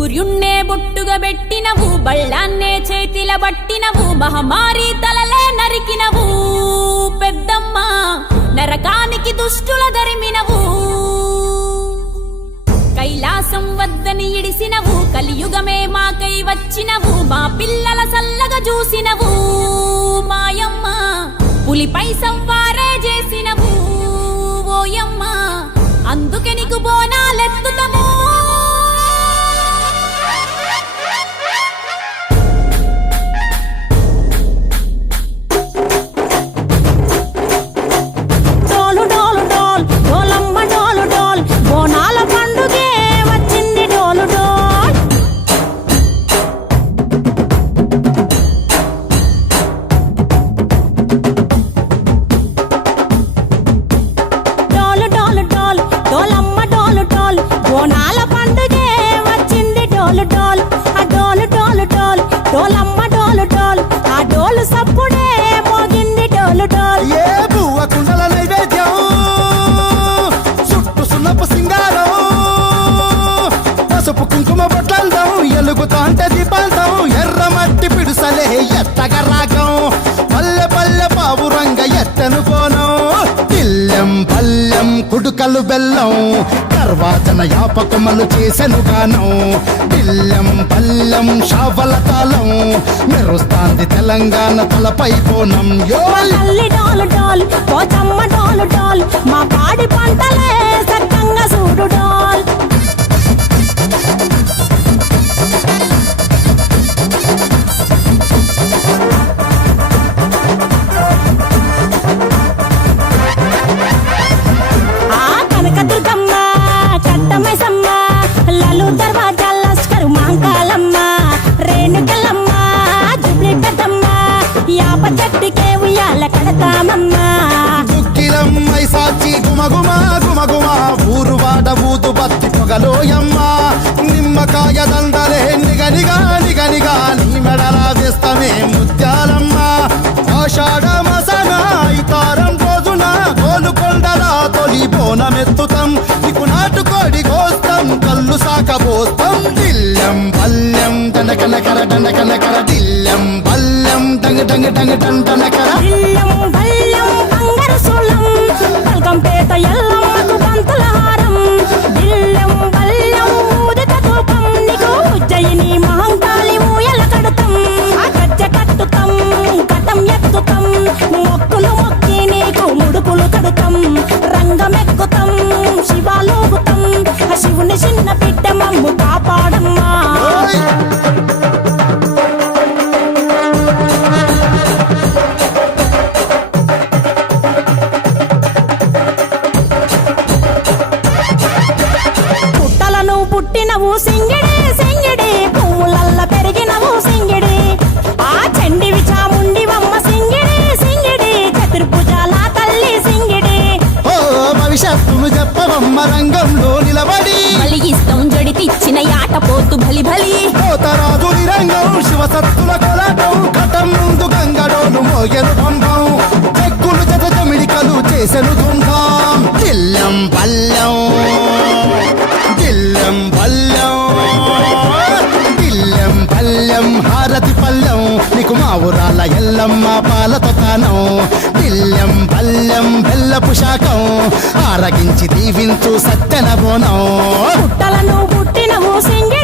సూర్యున్నే బొట్టుగా పెట్టినవు, బళ్ళాన్నే చేతిల బట్టినవు, మహమారి తలలే నరికినవు పెద్దమ్మ, నరకానికి దుష్టుల దరిమినవు. కైలాసం వద్దని ఇడిసినవు, కలియుగమే మాకై వచ్చినవు, మా పిల్లల సల్లగా చూసినవు మాయమ్మ, పులిపై సంవారే చేసినవు ఓయమ్మ, అందుకే నీకు బోనాలెత్తుతము. కుడుకలు బెల్లం తర్వాతన యాపకమలు చేసెను గానం, బిల్లం పల్లెం షావల తాళం మెరుస్తాంది తెలంగాణ తలపై బోనం. మా పాడి పంటలే సక్కంగా చూడు డాల్. దుక్కిలమ్మై సాచి గుమగుమా గుమగుమా ఊరువాడ ఊదు బత్తి పొగలోయమ్మ, నిమ్మకాయ దండలే నిగనిగా నిగనిగా నీ మెడలా వేస్తమే ముత్యాలమ్మ. ఆషాఢ మసన ఇతారం రోజున గోలుకొండలా తొలి బోనమెత్తుతాం, నీకు నాటుకోడి కోస్తాం కళ్ళు సాకబోస్తాం. దిల్లం పల్లెం దండకనకర దండకనకర దిల్లం పల్లెం డంగ డంగ డంగ డండనకర పేట ఎల్లమ్మకు పంతుల హారం, బిల్లం బల్లం ఊదిత ధూపం, నీకు ఉజ్జయిని మహంకాళి ఊయల కడుతాం, గజ్జ కట్టుతాం కటం ఎత్తుతాం, మొక్కులు మొక్కి నీకు ముడుపులు కడుతాం, రంగమెక్కుతాం శివాలోగుతాం, శివుని చిన్న బిడ్డ మమ్ము కాపాడమ్మా. పుట్టినవు సింగిడి సింగిడి, పువ్వులల్ల పెరిగినవు సింగిడి, ఆ చండివి చాముండివమ్మ సింగిడి సింగిడి, చతుర్భుజాల తల్లి సింగిడి. ఓ భవిష్యత్తును చెప్పవమ్మ రంగంలో నిలబడి, బలిగిస్తాం జడితిచ్చిన యాట పోతు బలి బలి, పోతరాజు నిరంగం శివసత్తుల కొలాటం, కటం ముందు గంగడోను మోగెను పంపం, చెక్కులు జత జమిడికలు చేసెను దుంభం. దిల్లం పల్లెం దిల్లం పల్లెం దిల్లం పల్లెం హారతి పల్లెం, నీకు మా ఊరాల ఎల్లమ్మ పాలతో తానం, దిల్లం పల్లెం బెల్లపు శాఖం ఆరగించి దీవించు సత్యన బోనం. పుట్టలను పుట్టినవు సింగి